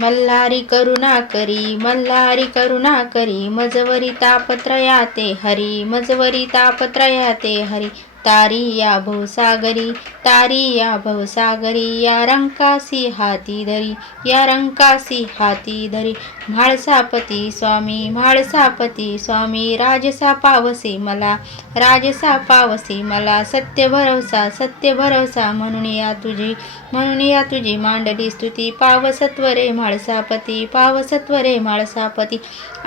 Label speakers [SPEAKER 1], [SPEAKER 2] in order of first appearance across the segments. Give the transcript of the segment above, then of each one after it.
[SPEAKER 1] मल्हारी करुणा करी मल्हारी करुणा करी मजवरी तापत्रया ते हरी मजवरी तापत्रया ते हरी. तारी या भवसागरी तारी या भवसागरी या रंकासी हाती धरी या रंकासी हाती धरी. म्हाळसापती स्वामी म्हाळसापती स्वामी राजसा पावसे मला राजसा पावसे मला सत्य भरवसा सत्य भरवसा म्हणून या तुझी म्हणून या तुझी मांडली स्तुती. पावसत्वरे म्हाळसापती पावसत्वरे म्हाळसापती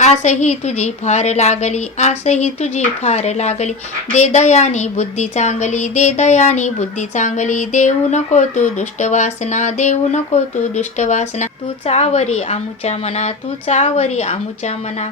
[SPEAKER 1] आसही तुझी फार लागली आसही तुझी फार लागली. दे दयानी बुद्धी चांगली दे दयानी बुद्धी चांगली देऊ नको तू दुष्ट वासना देऊ नको तू दुष्ट वासना. तू चावरी आमुच्या मना तू चावरी आमुच्या मना.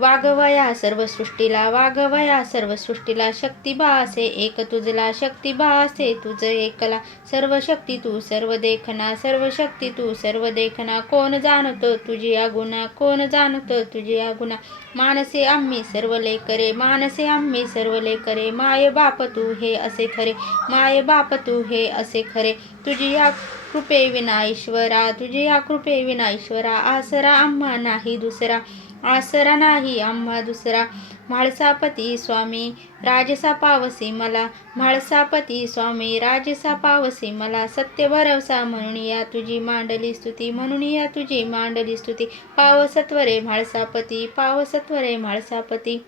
[SPEAKER 1] वागवया सर्व सृष्टीला वागवया सर्व सृष्टीला शक्तिबा असे एक तुझला शक्तिबा असे तुझ एकला. सर्व शक्ती तू सर्व देखना सर्व शक्ती तू सर्व देखना. कोण जाणतो तुझी आगुणा कोण जाणतो तुझी आगुणा? मानसे आम्ही सर्व लेकरे मानसे आम्ही सर्व लेकरे. माय बाप तू हे असे खरे माय बाप तू हे असे खरे. तुझी या कृपे विना ईश्वरा तुझी या कृपे विना ईश्वरा. आसरा आम्हा नाही दुसरा आसरा नाही नाही आम्हा दुसरा म्हाळसापती स्वामी राजसा पावसी मला. म्हाळसापती स्वामी राजसा पावसी मला. सत्य भरवसा म्हणून या तुझी मांडली स्तुती म्हणून या तुझी मांडली स्तुती. पावसत्वरे म्हाळसापती पावसत्वरे म्हाळसापती.